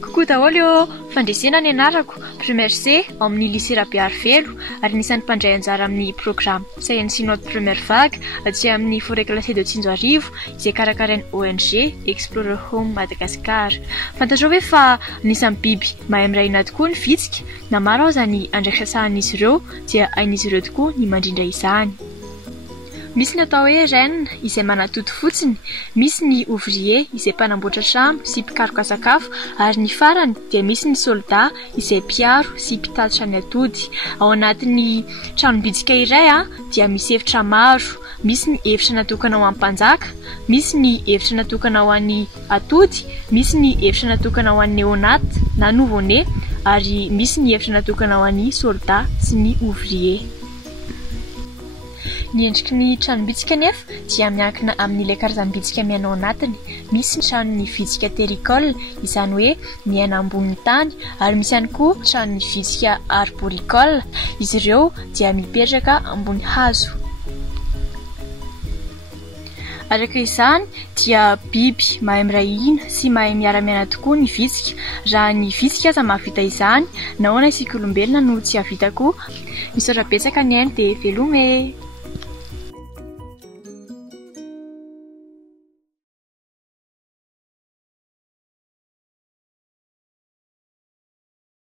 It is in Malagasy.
Coucou daholo eo, fandresena ny anarako Première C ao amin'ny lycée Rabearivelo ary nisan'ny mpandray anjara amin'ny programme Science Note Première Vague aty amin'ny forêt classée de Tsinjoarivo izay karakarain'ny ONG Explorer Home Madagascar. Fantatrao hoe fa nisan'ny biby mahay miray anaty tokoa ny vitsika, na maro aza ny andraikitra sahan'izy ireo dia hain'izy ireo tokoa ny mandrindra izany. Misy ny atao hoe reine izay manatoto fotsiny, misy ny ouvrier izay mpanamboatra trano sy mpikaroka sakafo ary ny farany dia misy ny soldat izay mpiaro sy mpitatitra ny atody. Ao anatin'ny tranom-bitsika iray dia misy efitra maro, misy ny efitra natokana ho an'ny mpanjaka, misy ny efitra natokana ho an'ny atody, misy ny efitra natokana ho an'ny néonate na nouveau-né ary misy ny efitra natokana ho an'ny soldat sy ny ouvrier. Ny endriky ny tranom-bitsika nefa dia miankina amin'ilay karazam-bitsika miaina ao anatiny. Misy ny tranon'ny vitsika terricole, izany hoe miaina ambonin'ny tany, ary misy ihany koa tranon'ny vitsika arboricole. Izy ireo dia mipetraka ambony hazo. Araka izany dia biby mahay miray hina sy mahay miara-miaina tokoa ny vitsika. Raha ny vitsika aza mahavita izany, nahoana isika olombelona no tsy havita koa? Misaotra betsaka ny ainy dia veloma e!